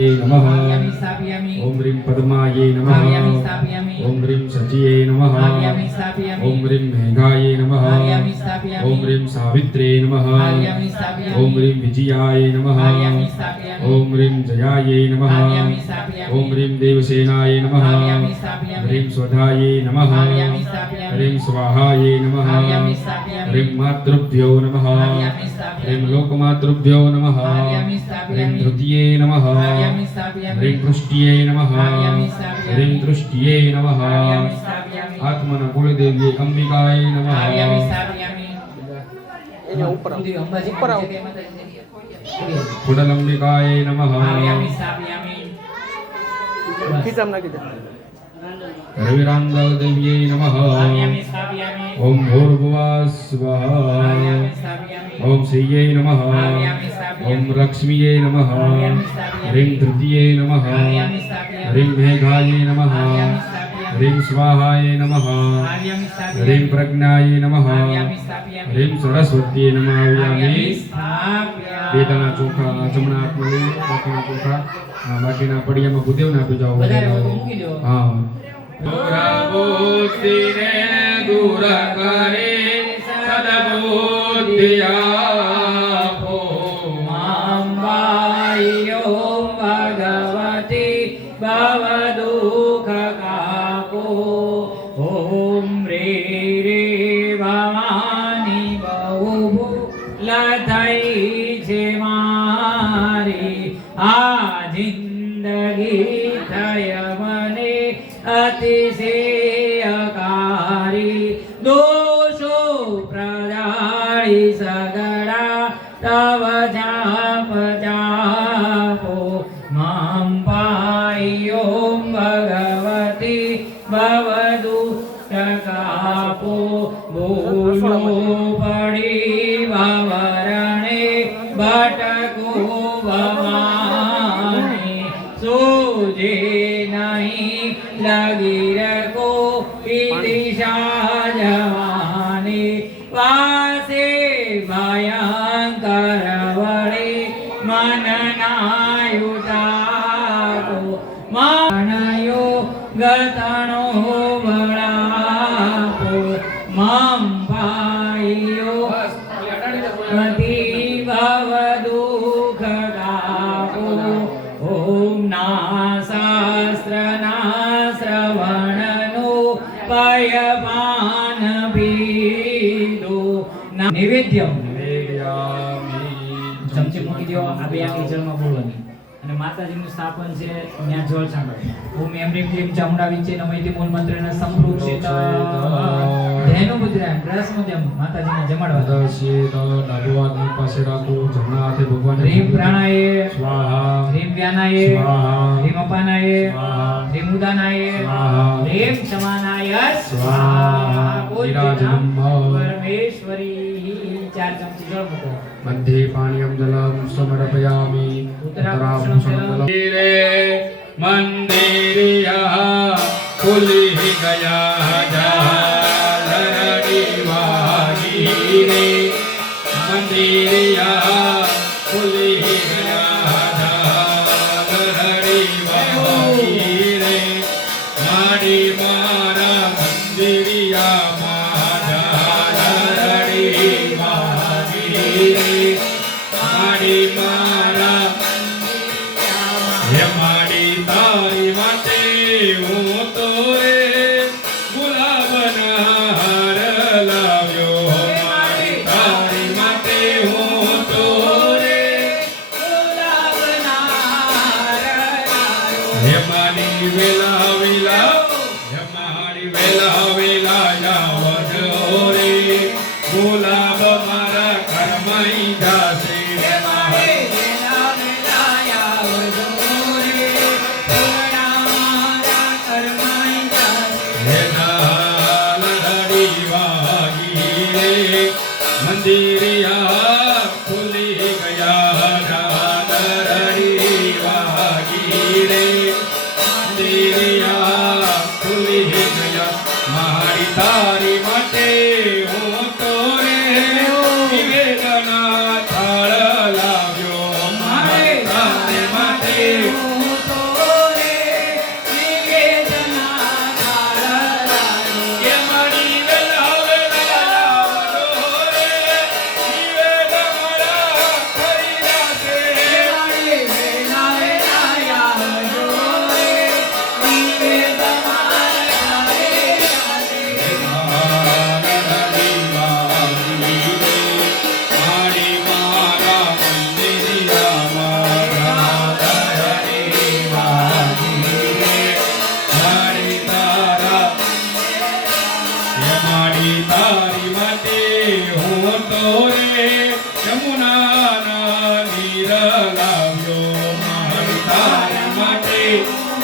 नमः। स्थापयामि ओम ह्रीं पद्मायै नमः। स्थापयामि ओम ह्रीं सचियै नमः। स्थापयामि ओम ह्रीं मेघायै नमः। स्थापयामि ओम ह्रीं सावित्र्यै नमः। स्थापयामि ओम ह्रीं विजयायै नमः। स्थापयामि ओम ह्रीं जयायै नमः। ओम ह्रीं देवसेनायै नमः। ह्रीं स्वधायै नमः। ह्रीं स्वाहायै नमः। ह्रीं मातृभ्यो नमः। ह्रीं लोकमातृभ्यो नमः। ह्रीं धृतिये नमः। ह्रीं पुष्ट्ये नमः। ह्रीं दृष्ट्ये नमः। आत्मन कुलदेव्ये अंबिकायै नमः। कुडलंबिकायै नमः। रविरांगदेव्यै नमः। ओम भूर्भुवः स्वः। ओम श्रीयै नमः। ओम लक्ष्मीयै नमः। ह्रीं तृतीये नमः। ह्रीं मेघायै नमः। ह्रीं स्वाहायै नमः। ह्रीं प्रज्ञायै नमः। ह्रीं सरस्वत्यै नमः। वेदना चोखा जमना हाथમાં બાકીના ચોખા બાકીના પડિયામાં ભૂદેવને આપી જાઓ. હા દુરબુદ્ધિને દૂર કરે સદબુદ્ધિ આપો. અંબાઈ ઓમ ભગવતી ભવ દુઃખ કાપો. ઓમ રે રે ભવાની બહુ ભૂલ થઈ છે મારી. આ જિંદગી થય મને અતિશયકારી. દોષો પ્રદાળી સગડા તવ જાપ જાપો. મામ પાઈ ઓમ ભગવતી ભવ દુઃખ કાપો. બોલો પડી વાવરણે ભટકો ભવાની. સોજે નહીં લગી રકો દિશા જવાની. વાસે ભયંકર વળે મનનાયુતાકો. માનયો ગતણો બળાપો. મમ ભાઈઓ ભવ દુઃખ કાપો. ઓમ ના શાસ્ત્ર ના શ્રવણનો પયપાન પીધો. નૈવેદ્ય ચમચી મૂકી દો. આ બે આંગળી જળમાં બોલવાની અને માતાજીનું સ્થાપન છે ત્યાં જળ છાંટો. ઓમ એમ રીમ ક્લીમ ચામુંડા વિચે નમૈતિ મૂળ મંત્રને સંપૃક્ષિત ધેનુ મુદ્રામ રસમુદ્રામ માતાજીને જમાડવા. દશેત ડાબુની પાસે રાખો. જમણા હાથે ભગવાન. રીમ પ્રાણાય સ્વાહા. રીમ વ્યાનાય સ્વાહા. રીમ અપાનાય સ્વાહા. રીમ ઉદાનાય સ્વાહા. રીમ સમાનાય સ્વાહા. વિરાજનમ ભવ. પરમેશ્વરી. 4 ચમચી જળ મૂકો. मध्ये पानीयं जलं समर्पयामि. उत्तराभूषणं रे मंदिरिया खुली गया जालरड़ी वागी रे. मंदिरिया खुली गया जालरड़ी वागी रे. माड़ी मारा मंदिरिया जालरड़ी वागी रे. माड़ी मारा હે માડી તારી માટે હું તો રે ગુલાબના હાર લાવ્યો. માડી તારી માટે હું તો રે ગુલાબના હાર લાવ્યો. હે માડી વેલા વેલા. હે માડી વેલા વેલા આવજો રે. ગુલાબ મારા ઘરમાં જાશે. મંદિરિયા ખુલી ગયા જાલરડી વાગી રે. મંદિરિયા ખુલી ગયા. મારી તારી માટે હું તો રે નિવેદના થાળ લાવ્યો. મારી તારી માટે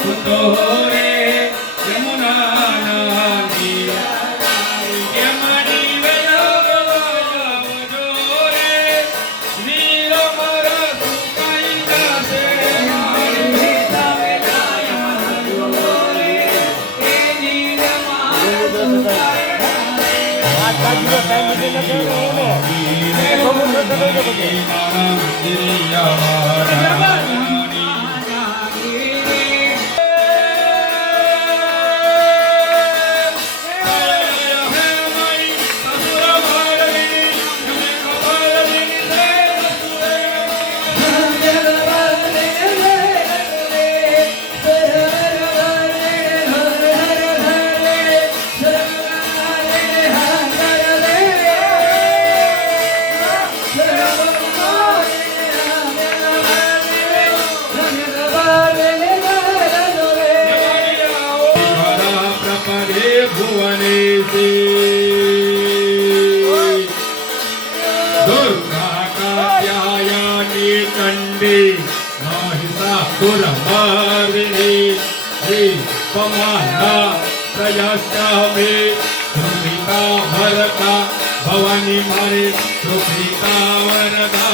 ઉતો રે યમુનાના નીર યમની વેલાવજો રે નીર મર સુકાઈ જાશે दुर्गा कात्यायनी चंडी महिषासुरमर्दिनी श्री पमाना प्रयास्यामि सुप्रीता वरदा भवानी मारे सुप्रीता वरदा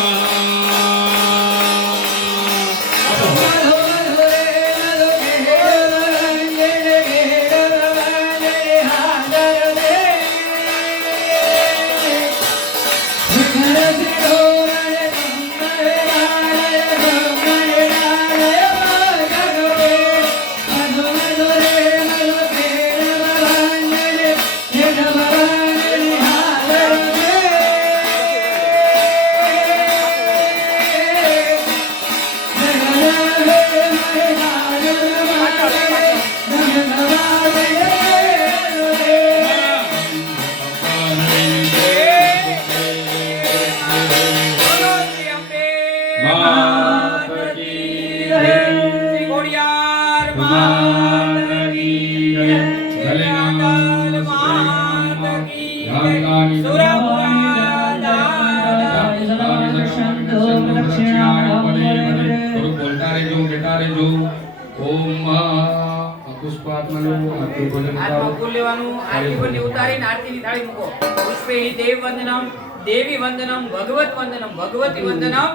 देवी वंदनम भगवत वंदनम भगवती वंदनम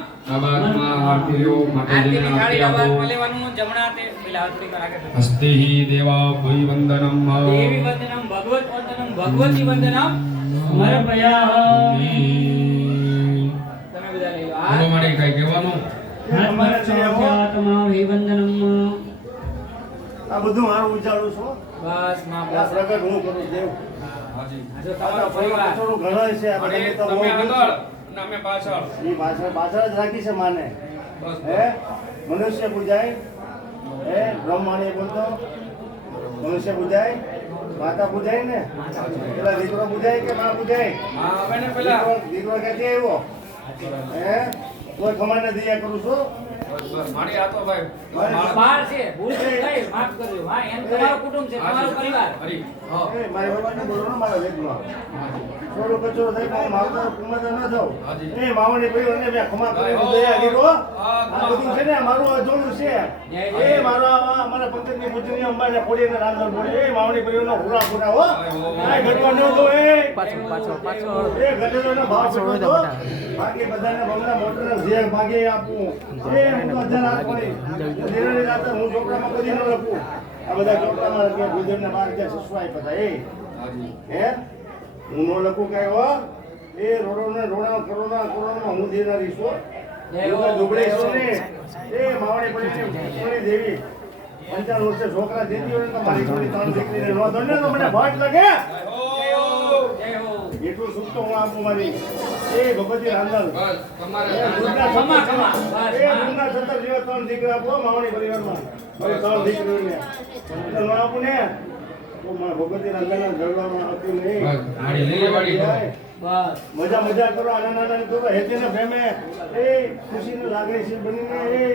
हस्ते ही देवा भुवि वंदनम देवी वंदनम भगवत वंदनम भगवती वंदनम समर्पयामि તમે બધા લઈ લો બોલો મારે કઈ કહેવાનું આ બધું મારું ઉજાળું છું બસ માં આ બસ પ્રગટ હું કરું દેવ હાજી આજો તમારો પરિવાર થોડું ઘણા છે આ તમે બધા તો તમે બહુ આગળ અને અમે પાછળ ઈ પાછળ જ રાખી છે માને બસ હે મનુષ્ય પૂજાય હે બ્રહ્માણી બોલતો મનુષ્ય પૂજાય માતા પૂજાય ને પેલા દીકરો પૂજાય કે માં પૂજાય હા હવે ને પેલા દીકરો ક્યાંથી આવ્યો હે કોઈ ખમાને દયા કરું છું બસ બસ મારી આ તો ભાઈ બાર છે ભૂલ થઈ ગઈ માફ કરજો હા એમ તમારું કુટુંબ છે તમારો પરિવાર હરી હા એ મારી બાબાને બોલો ને મારા વેદમાં થોડો કચરો થઈ પણ માવતર કુમાર ન જાવ હાજી. એ માવણી ભાઈ અને મેં ખમા કરી દયા કીધો આ બધું છે ને મારું અજોડું છે એ મારો અમારા પંચાયતની પૂજનીય અંબાને ફોડીને રાંધણ ફોડી એ માવણી ભાઈઓનો હુરા ફૂટા હો કાંઈ ઘટવા ન દો એ એ ગઢેલોનો ભાવ ચડો દો બાકી બધાને બમણા મોટરને જે ભાગે આપવું એ હું તો હજાર હાથ પડી દેરાની રાતે હું ચોપડામાં કદી ન લખું આ બધા ચોપડામાં લખ્યા ગુજરને બાર કે સસવાય બધા એ હાજી હે હું નો લખું કઈ હો એ રોડોને રોડા કરોના હું દેનારી છું દુબળે છો ને એ માવડી પડી દેવી 55 વર્ષે છોકરા દેતી હોય ને તો મારી થોડી ત્રણ દીકરીને નો દો ને તો મને ભટ લાગે જય હો એટલું સુખ તો હું આપું મારી એ ભગવતી રાંધણ બસ તમારે ખમા, ખમા. એ દુનિયા સત્તર જેવા ત્રણ દીકરા આપો માવણી પરિવારમાં હવે ત્રણ દીકરીઓને એટલે ન આપું ને તો મારા ભગવતી રાંધણના ઝઘડામાં આપ્યું નહીં બસ આડી લઈ લેવાડી કરો બસ મજા કરો આનંદ કરો હેતીને પ્રેમે એ ખુશીની લાગણીશીલ બનીને એ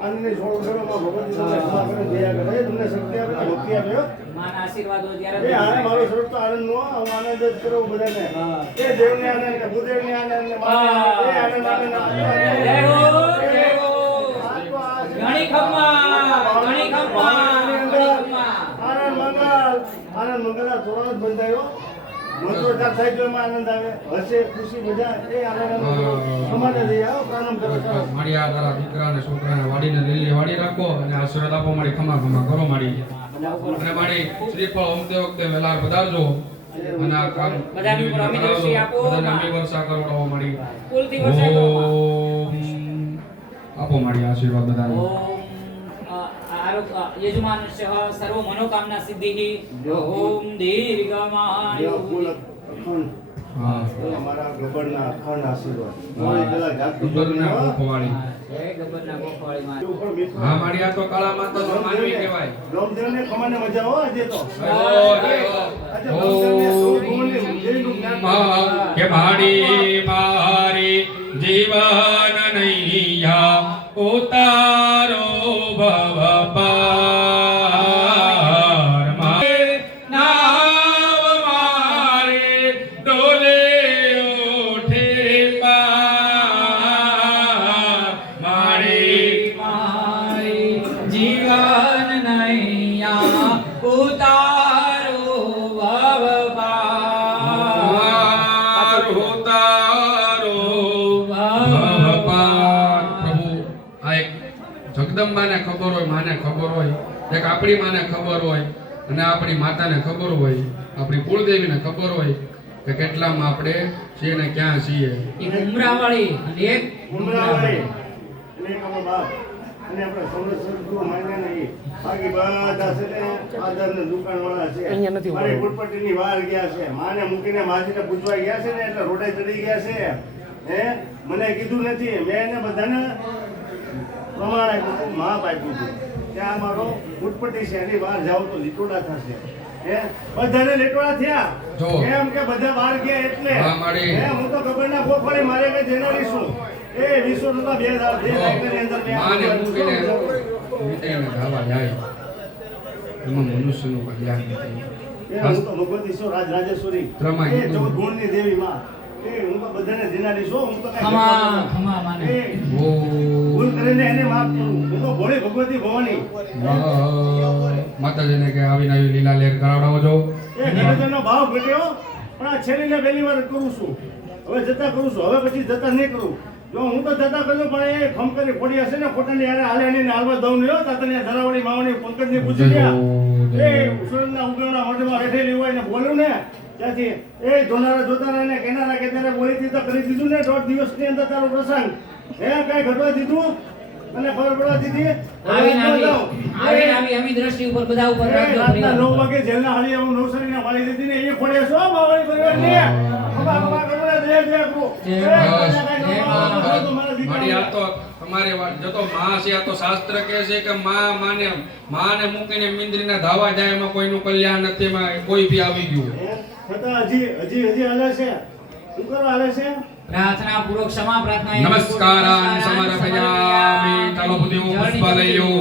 આનંદની છોડોમાં ભગવતી તમને ક્ષમા કરે દયા કરે એ તમને શક્તિ આપે ને ભક્તિ આપે હો. માના આશીર્વાદો એ ત્યારે આને મારો સ્વરૂપ તો આનંદ નો હું આનંદ જ કરું બધાને એ દેવને આનંદ ને ભૂદેવને આનંદ ને માને એ આનંદ જય હો જય હો ઘણી ખમ્મા ઘણી ખમ્મા વગર આ થોડો જ બંધાયો મંત્રોચ્ચાર થાય તો એમાં આનંદ આવે હસે ખુશી મજા એ આનંદ સમાને દઈ આવો પ્રારંભ કરો ચાલો. મારી આ તારા દીકરા અને છોકરાને વાડીને લીલી વાડી રાખો અને આશીર્વાદ આપો મારી ખમા ખમા કરો મારી અને મારી શ્રીફળ ઓમતે વખતે વેલાર પધારજો અને આ કામ બધાની ઉપર અમીદ્રષ્ટિ આપો. બધાને અમી વર્ષા કરોડાવો મારી કુલથી વર્ષા કરો. ઓમ. આપો મારી આશીર્વાદ બધાને ઓમ યજમાનસ્ય સર્વ મનોકામના સિદ્ધિ. ઓમ દીર્ઘમાયુ. હા અમારા ગબ્બરના અખંડ આશીર્વાદ મોડી પેલા જાત ગબ્બરના ગોપવાળી જય ગબ્બરના ગોપાળી માં. ઉપર મિત્રો હા મારી આ તો કાળા માતા તો માનવી કહેવાય રામદેવને ખમાને મજા હો આજે તો કે માડી મારી જીવન નૈયા ઉતારો ભવ પાર મારે નાવ મારે ડોલે ઉઠે પાર મારી મારી જીવન નૈયા ઉતારો ભવ પાર. ઉતારો ભવપાર. પ્રભુ આ એક જગદંબાને ખબર હોય, માને ખબર હોય, એક આપણી માને ખબર હોય અને આપણી માતાને ખબર હોય, આપણી કુળદેવીને ખબર હોય કે કેટલામાં આપણે છીએ ને ક્યાં છીએ. એક ઉમરાવાળી અને એક ઉમરાવાળી એટલે એક અમારા બાપ અને આપણે સૌને સદગુરુ માન્યા નહીં બાકી બધા છે ને આદરને દુકાનવાળા છે મારી ગુડપટ્ટીની વાર ગયા છે માને મૂકીને માજીને પૂછવા ગયા છે ને એટલે રોડે ચડી ગયા છે હે મને કીધું નથી મેં એને બધાને પ્રમાણ આપ્યું માપ આપ્યું હતું ત્યાં મારો ગુડપટ્ટી છે એની વાર જાવ તો લીટોડા થશે હે બધાને લીટોડા થયા જો. એમ કે બધા બહાર ગયા એટલે હા, મારી. હે હું તો ખબરના ગોખવાળી મારે કે જેનારી શું એ વિશ્વના બે દાયકાની અંદર મેં માને મૂકીને મીઠાઈને ધાવા જાય એમાં મનુષ્યનું કલ્યાણ નથી. એ હું તો ભગવતી ઈશ્વર રાજરાજેશ્વરી ત્રમાય. એ ચૌદ ગુણની દેવી માં એ હું તો બધાને દેનારી છું હું તો કાંઈ ખમા ખમા માને. એ ભૂલ કરીને એને માફ કરું હું તો ભોળી ભગવતી ભવાની માતાજીને કે આવીને આવી લીલા લેર કરાવડાવજો. એ નિવેદનનો ભાવ ઘટ્યો પણ આ છેલ્લી ને પહેલી વાર કરું છું હવે જતા કરું છું હવે પછી જતા નહીં કરું જો હું તો જતા કરું પણ એ ખમકરી ફોડી હશે ને ફોટાની યારે હાલે એની હાલવા દઉં નહીં હો તાતને ધરાવડી માવણી પંકજની પૂછી ગયા એ સુરતના ઉગમના મોઢામાં બેઠેલી હોય ને બોલ્યું ને ત્યાંથી એ જોનારા જોતારા ને કેનારા કે ત્યારે બોલી દીધા કરી દીધું ને 1.5 દિવસની અંદર તારો પ્રસંગ હે કઈ ઘટવા દીધું અને ખબર પડવા દીધી આવી અમી દ્રષ્ટિ ઉપર બધા ઉપર રાખજો. રાતના 9 વાગે જેલના હાલી હું નવસારીના વાળી દીધી ને એ ખોડે છો માવણી પરિવાર ને ખબા ખબા કરવા દે દે કરો મારી આ તો તમારી વાત જો તો માં છે આ તો શાસ્ત્ર કહે છે કે માને મૂકીને મિંદ્રીના ધાવા જાય એમાં કોઈનું કલ્યાણ નથી, એમાં કોઈ બી આવી ગયું. છતાં હજી હાલે છે શું કરો હાલે છે પ્રાર્થના પૂર્વક ક્ષમા પ્રાર્થના નમસ્કારાન સમર્પયામિ. ચાલો બુદ્ધિ પુષ્પાલયો.